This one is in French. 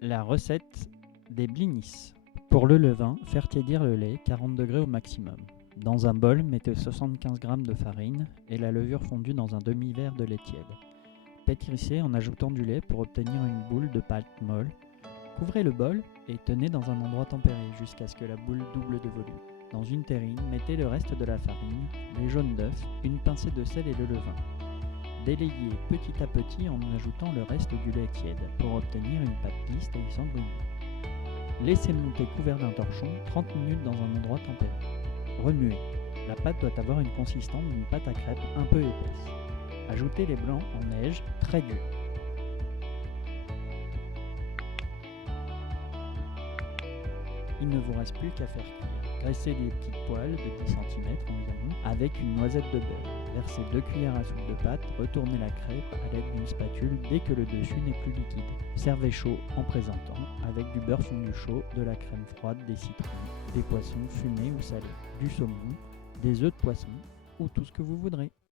La recette des blinis. Pour le levain, faire tiédir le lait 40 degrés au maximum. Dans un bol, mettez 75 g de farine et la levure fondue dans un demi-verre de lait tiède. Pétrissez en ajoutant du lait pour obtenir une boule de pâte molle. Couvrez le bol et tenez dans un endroit tempéré jusqu'à ce que la boule double de volume. Dans une terrine, mettez le reste de la farine, les jaunes d'œufs, une pincée de sel et le levain. Délayez petit à petit en ajoutant le reste du lait tiède pour obtenir une pâte lisse et sanguinée. Laissez monter couvert d'un torchon 30 minutes dans un endroit tempéré. Remuez. La pâte doit avoir une consistance d'une pâte à crêpes un peu épaisse. Ajoutez les blancs en neige très durs. Il ne vous reste plus qu'à faire cuire. Graissez les petites poêles de 10 cm environ avec une noisette de beurre. Versez 2 cuillères à soupe de pâte, retournez la crêpe à l'aide d'une spatule dès que le dessus n'est plus liquide. Servez chaud en présentant avec du beurre fondu chaud, de la crème froide, des citrons, des poissons fumés ou salés, du saumon, des œufs de poisson ou tout ce que vous voudrez.